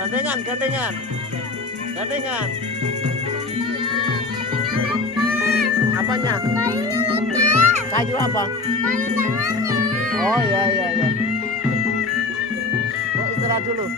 Gandengan, gandengan. Gandengan. Apanya? Kayu apa? Oh iya iya iya. Oh, istirahat dulu.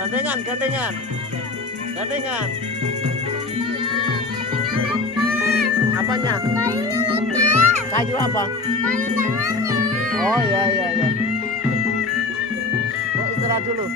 Gandengan, gandengan. Gandengan. Apanya? Kayu apa? Oh iya iya iya. Oh, istirahat dulu.